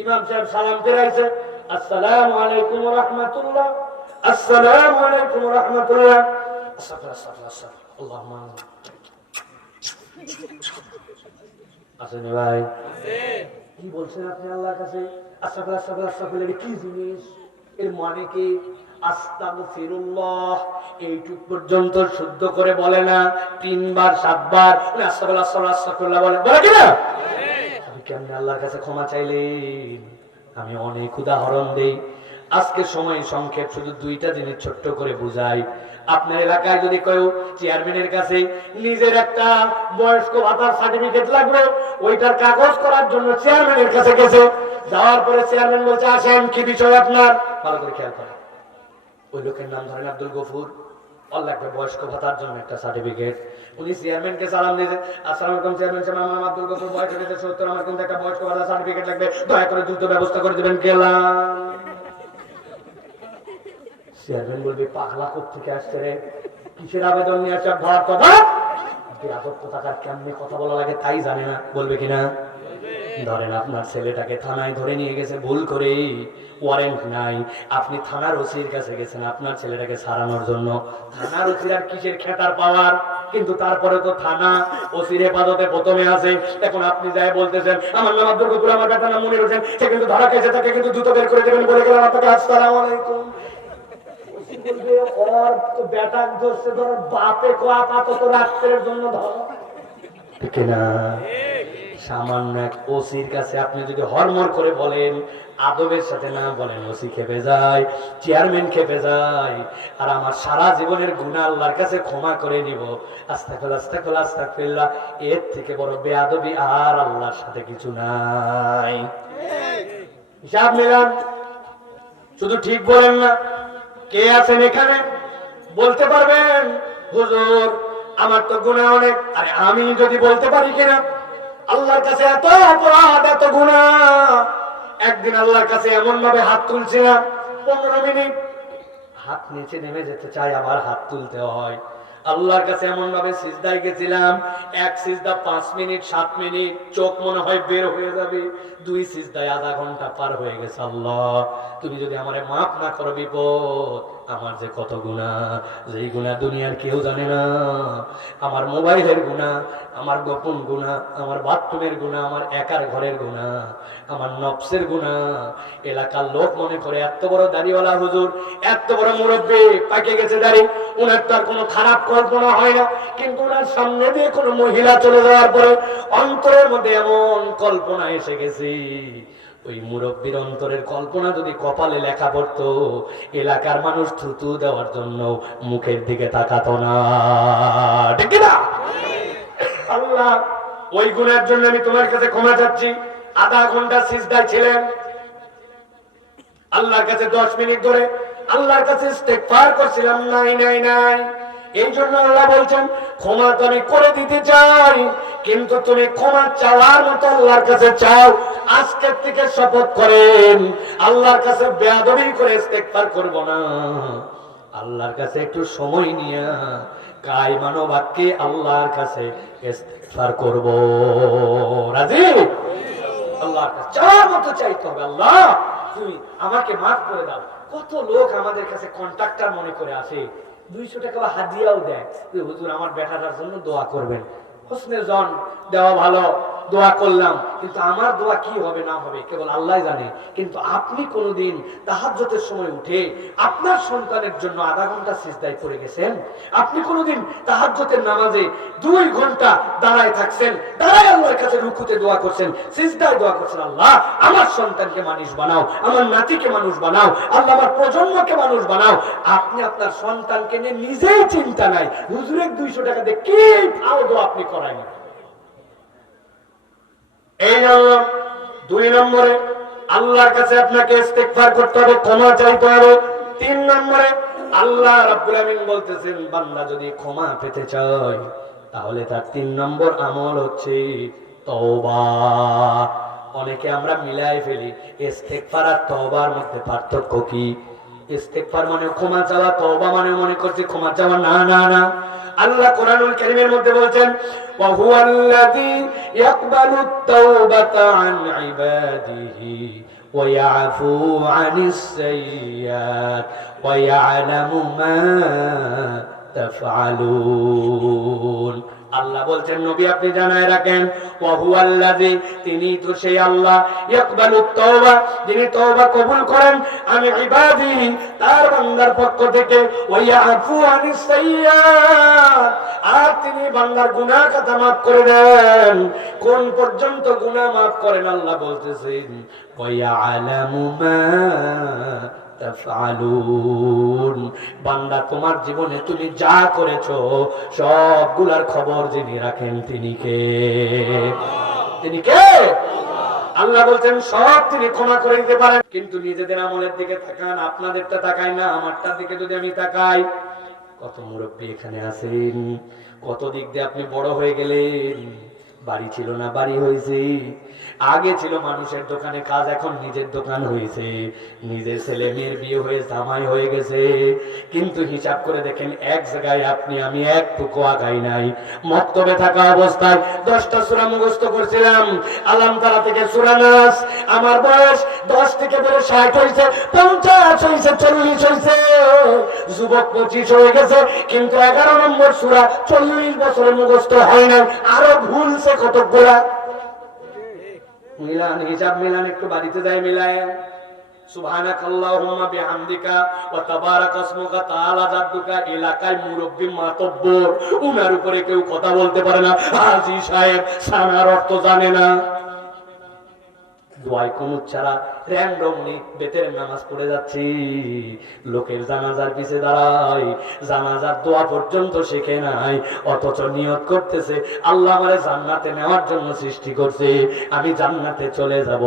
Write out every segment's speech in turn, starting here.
ইমাম সাহেব সালাম ফেরাইছে, আসসালামু আলাইকুম ওয়া রাহমাতুল্লাহ, আসসালামু আলাইকুম ওয়া রাহমাতুল্লাহ, আস্তাগফিরুল্লাহ, আল্লাহুম্মা আসেন ভাই, কি বলছেন আপনি আল্লাহর কাছে? আস্তাগফিরুল্লাহ কি জিনিস? এর মানে কি? আস্তাগফিরুল্লাহ এইটুক পর্যন্ত শুদ্ধ করে বলে না, 3 বার 7 বার আস্তাগফিরুল্লাহ বলে, বলে কিনা? আপনি কেমনে আল্লাহর কাছে ক্ষমা চাইলেন? আমি অনেক উদাহরণ দেই, আজকে সময় সংক্ষেপ, শুধু 2টা জিনিস ছোট্ট করে বুঝাই। আপনার এলাকায় যদি কেউ চেয়ারম্যানের কাছে নিজের একটা বয়স্ক ভাতার সার্টিফিকেট লাগবে, ওইটার কাগজ করার জন্য চেয়ারম্যানের কাছে গেছে, যাওয়ার পরে চেয়ারম্যান বলছে আসেন কি বিষয় আপনার, ভালো করে খেয়াল করেন। ওই লোকের নাম ধরেন আব্দুল গফুর, আল্লাহ একটা বয়স্ক ভাতার জন্য একটা সার্টিফিকেট। উনি চেয়ারম্যানকে সালাম দিয়েছে, আসসালামু আলাইকুম চেয়ারম্যান সাহেব, আমার নাম আব্দুল গফুর, বয়স হয়েছে 70, আমার কিন্তু একটা বয়স্ক ভাতার সার্টিফিকেট লাগবে, দয়া করে দ্রুত ব্যবস্থা করে দেবেন। গেলাম। চেয়ারম্যান বলবে পাগলা কোত্থেকে আসছে রে, কিসের আবেদন নিয়ে আসছে, ভাড়ার কথা, বেয়াদব কোথাকার, কেমনে কথা বলা লাগে তাই জানে না, বলবে কিনা? ধরেন আপনার ছেলেটাকে থানায় ধরে নিয়ে গেছে ভুল করে, ওয়ারেন্ট নাই, আপনি থানার ওসির কাছে গেছেন আপনার ছেলেটাকে ছাড়ানোর জন্য। থানার ওসির আর কিসের খেতার পাওয়ার, কিন্তু তারপরে তো থানা ওসির হেফাজতে প্রথমে আছে। এখন আপনি যাই বলতেছেন আমার নাম আব্দুল গফুর, আমার বেটার নাম মনির হোসেন, সে কিন্তু ধরা খেয়েছে, তাকে কিন্তু দ্রুত বের করে দেবেন, বলে গেলাম আপনাকে আসসালামু আলাইকুম। ওর তো বেটা ধরছে, ধর বাপে কো আপাতত রাত্রের জন্য ধর, ঠিক না? সামান্য এক ওসির কাছে আপনি যদি হরমর করে বলেন, আদবের সাথে না বলেন, ওসি খেপে যায়, চেয়ারম্যান খেপে যায়, আর আমার সারা জীবনের গুনাহ আল্লাহর কাছে ক্ষমা করে নিব, আস্তাগফিরুল্লাহ আস্তাগফিরুল্লাহ আস্তাগফিরুল্লাহ, এর থেকে বড় বেয়াদবি আর আল্লাহর সাথে কিছু নাই। হিসাব মিলান, শুধু ঠিক বলেন না। কে আছেন এখানে বলতে পারবেন হুজুর আমার তো গুনাহ অনেক? আরে আমি যদি বলতে পারি কিনা, আল্লাহর কাছে এত অপরাধ, এত গুনাহ, একদিন আল্লাহর কাছে এমন ভাবে হাত তুলছিলাম, 15 মিনিট হাত নিচে নেমে যেতে চাই, আবার হাত তুলতে হয়। আল্লাহর কাছে এমন ভাবে সিজদায় গেছিলাম, এক সিজদা 5 মিনিট 7 মিনিট, চোখ মনে হয় বের হয়ে যাবে, 2 সিজদায় আধা ঘন্টা পার হয়ে গেছে। আল্লাহ তুমি যদি আমারে মাফ না করো, বিপদ, আমার যে কত গুনাহ, যেই গুনাহ দুনিয়ার কেউ জানে না, আমার মোবাইলের গুনাহ, আমার গোপন গুনাহ, আমার বাথরুমের গুনাহ, আমার একার ঘরের গুনাহ, আমার নফসের গুনাহ। এলাকার লোক মনে করে এত বড় দাড়িওয়ালা হুজুর, এত বড় মুরব্বী, পাকে গেছে দাড়ি, উনার তার কোনো খারাপ কল্পনা হয় না, কিন্তু উনার সামনে দিয়ে কোনো মহিলা চলে যাওয়ার পরে অন্তরের মধ্যে এমন কল্পনা এসে গেছে, ওই মুরব্বীর অন্তরের কল্পনা যদি কপালে লেখা পড়তো, এলাকার মানুষ থুতু দেওয়ার জন্য মুখের দিকে তাকাতো না, ঠিক না? আল্লাহ ওই গুনার জন্য আমি তোমার কাছে ক্ষমা চাচ্ছি। আধা ঘন্টা সিজদায় ছিলেন, আল্লাহর কাছে 10 মিনিট ধরে আল্লাহর কাছে ইস্তেগফার করছিলাম, নাই নাই নাই। এই জন্য আল্লাহ বলছেন ক্ষমা তো আমি করে দিতে চাই, কিন্তু তুমি ক্ষমা চাওয়ার মতো আল্লাহর কাছে চাও। আজকের থেকে শপথ করেন আল্লাহর কাছে বেয়াদবি করে ইস্তেগফার করব না, আল্লাহর কাছে একটু সময় নিয়ে কায় মানবাক্যে আল্লাহর কাছে ইস্তেগফার করব। রাজি? আল্লাহর কাছে চাওয়ার মতো চাইতে হবে, আল্লাহ তুমি আমাকে মাফ করে দাও। কত লোক আমাদের কাছে কন্ট্রাক্টর মনে করে আসে, 200 টাকা হাদিয়াও দেয়, হুজুর আমার বেটাটার জন্য দোয়া করবেন। হোসনে জন দেওয়া ভালো, দোয়া করলাম, কিন্তু আমার দোয়া কি হবে না হবে কেবল আল্লাহ জানে। কিন্তু আপনি কোনোদিন তাহাজ্জুদের সময় উঠে আপনার সন্তানের জন্য আধা ঘন্টা সিজদায় পড়ে গেছেন? আপনি কোনোদিন তাহাজ্জুদের নামাজে 2 ঘন্টা দাঁড়ায় থাকছেন, দাঁড়ায় আল্লাহর কাছে রুকুতে দোয়া করছেন, সিজদায় দোয়া করছেন, আল্লাহ আমার সন্তানকে মানুষ বানাও, আমার নাতিকে মানুষ বানাও, আল্লাহ আমার প্রজন্মকে মানুষ বানাও। আপনি আপনার সন্তানকে নিয়ে নিজেই চিন্তা নাই, হুজুরের 200 টাকা দিয়ে কি ভাও দোয়া আপনি করাই না। এই জন্য 2 নম্বরে আল্লাহর কাছে আপনাকে ইস্তেগফার করতে হবে, ক্ষমা চাইতে হবে। 3 নম্বরে আল্লাহ রাব্বুল আমিন বলতেছেন বান্দা যদি ক্ষমা পেতে চায় তাহলে তার 3 নম্বর আমল হচ্ছে তওবা। অনেকে আমরা মিলাই ফেলি ইস্তেগফার আর তওবার মধ্যে পার্থক্য কি? ইস্তেগফার মানে ক্ষমা চাওয়া, তওবা মানে মনে করছে ক্ষমা চাওয়া, না না না। আল্লাহ কোরআনুল কারীমের মধ্যে বলছেন ওয়া হুয়াল্লাযী ইয়াকবালুত তাওবাতা আন ইবাদিহি ওয়া ইয়াফু আনিস সাইয়্যাত ওয়া ইয়ালামু মা তাফআলুন। আল্লাহ বলছেন নবী আপনি জানায় রাখেন ওয়া হুয়াল্লাযী, তিনি তো সেই আল্লাহ, ইয়াকবালুত তাওবা, যিনি তওবা কবুল করেন, আমি ইবাদিহি, তার বান্দার পক্ষ থেকে, ওয়া ইয়াফু আনিস সাইয়্যাত, আর তিনি বান্দার গুনাহ খাতা maaf করে দেন। কোন পর্যন্ত গুনাহ maaf করেন? আল্লাহ বলতেছেন ওয়া ইয়ালামু মা তাফআলুন, বান্দা তোমার জীবনে তুমি যা করেছো সবগুলার খবর যিনি রাখেন তিনি কে? তিনি কে? আল্লাহ বলছেন সব তিনি ক্ষমা করে দিতে পারেন। কিন্তু নিজেদের আমলের দিকে তাকান, আপনাদেরটা তাকাই না, আমারটার দিকে যদি আমি তাকাই, কত মুরব্বী এখানে আছেন, কত দিক দিয়ে আপনি বড় হয়ে গেলেন। বাড়ি ছিল না, বাড়ি হয়েছে। আগে ছিল মানুষের দোকানে কাজ, এখন নিজের দোকান হয়েছে। নিজের ছেলে মেয়ের বিয়ে হয়ে জামাই হয়ে গেছে। কিন্তু হিসাব করে দেখেন, এক জায়গায় আপনি আমি একটুকু আগাই নাই। মক্তবে থাকা অবস্থায় 10টা সূরা মুখস্থ করছিলাম, আলাম তারা থেকে সূরা নাস। আমার বয়স 10 থেকে বেড়ে 60 হয়েছে, 50 হয়েছে, 40 হয়েছে, যুবক 25 হয়ে গেছে, কিন্তু 11 নম্বর সূরা 40 বছরের মুখস্থ হয় না। আরো ভুলছে কতগুলা। মিলান, হিসাব মিলান, একটু বাড়িতে যাই মিলায়েন। সুবহানাকাল্লাহুম্মা বিহামদিকা ওয়া তাবারাকা ইসমুকা তাআলা জাদ্দুকা। এলাকায় মুরব্বি মাতব্বর, উনার উপরে কেউ কথা বলতে পারে না। হাজী সাহেব সানার অর্থ জানে না, দোয়ায় কুনুত ছাড়া র‍্যান্ডমলি বেতের নামাজ পড়ে যাচ্ছি। লোকের জানাজার পিছে দাঁড়াই, জানাজার দোয়া পর্যন্ত শিখে নাই, অথচ নিয়ত করতেছে আল্লাহ আমারে জান্নাতে নেওয়ার জন্য সৃষ্টি করছে, আমি জান্নাতে চলে যাব।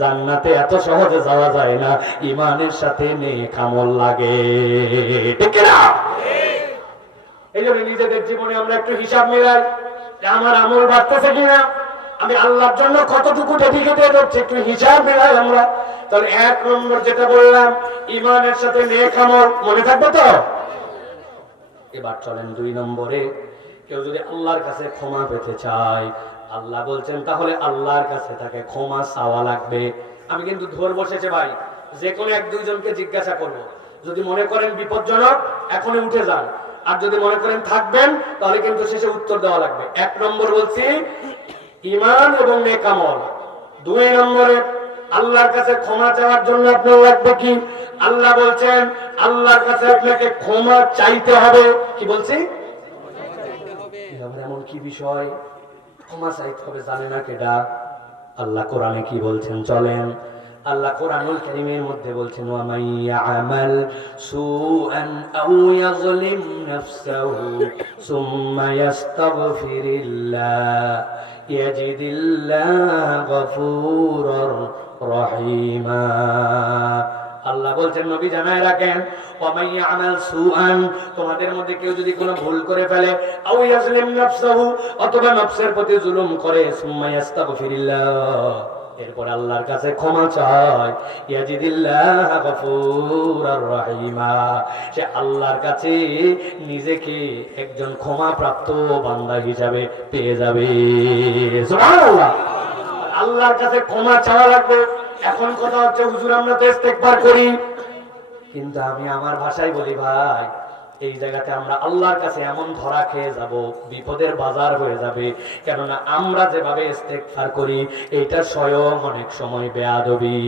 জান্নাতে এত সহজে যাওয়া যায় না, ঈমানের সাথে নেক আমল লাগে, ঠিক না? এই জন্য নিজেদের জীবনে আমরা একটু হিসাব মিলাই, আমার আমল বাড়তেছে কিনা, আমি আল্লাহর জন্য কতটুকু ডেডিকেটেড হচ্ছে, একটু হিসাব মিলাই আমরা। তাহলে 1 নম্বর যেটা বললাম, ঈমানের সাথে নেক আমল, মনে থাকবে তো? এবার চলেন 2 নম্বরে। কেউ যদি আল্লাহর কাছে ক্ষমা পেতে চায়, আল্লাহ বলছেন তাহলে আল্লাহর কাছে তাকে ক্ষমা চাওয়া লাগবে। আমি কিন্তু ধরে বসেছে ভাই, যে কোনো 1-2 জনকে জিজ্ঞাসা করব, যদি মনে করেন বিপজ্জনক এখনই উঠে যান, আর যদি মনে করেন থাকবেন তাহলে কিন্তু শেষে উত্তর দেওয়া লাগবে। 1 নম্বর বলছি ঈমান এবং নেক আমল। 2 নম্বরে আল্লাহর কাছে ক্ষমা চাওয়ার জন্য আপনার লাগবে কি? আল্লাহ বলছেন আল্লাহর কাছে আপনাকে ক্ষমা চাইতে হবে। কি বলছি? এমন কি বিষয়? ক্ষমা চাইতে হবে, জানে না কেডা? আল্লাহ কোরআনে কি বলছেন চলেন। আল্লাহ কোরআনুল কারীমের মধ্যে বলছেন ওয়া মান ইয়ামাল সুআন আও ইয়াযলিম নাফসাহু সুম্মা ইয়াস্তাগফিরিল্লাহ ইয়াজিদিল্লাহ গফুরুর রহিমা। আল্লাহ বলছেন নবী জানায় রাখেন ওয়া মান ইয়ামাল সুআন, তোমাদের মধ্যে কেউ যদি কোনো ভুল করে ফেলে, আও ইয়াযলিম নাফসাহু, অথবা নফসের প্রতি জুলুম করে, সুম্মা ইয়াস্তাগফিরিল্লাহ, এরপর আল্লাহর কাছে ক্ষমা চায়, ইয়াজিদিল্লাহ গফুরুর রহিমা, সে আল্লাহর কাছে নিজেকে একজন ক্ষমাপ্রাপ্ত বান্দা হিসাবে পেয়ে যাবে। সুবহানাল্লাহ। আল্লাহর কাছে ক্ষমা চাওয়া লাগবে। এখন কথা হচ্ছে হুজুর আমরা তো ইস্তেগফার করি, কিন্তু আমি আমার ভাষায় বলি ভাই, এই জায়গাতে আমরা আল্লাহর কাছে এমন ধরা খেয়ে যাব, বিপদের বাজার হয়ে যাবে। কেননা আমরা যেভাবে ইস্তেগফার করি এটা স্বয়ং অনেক সময় বেয়াদবি।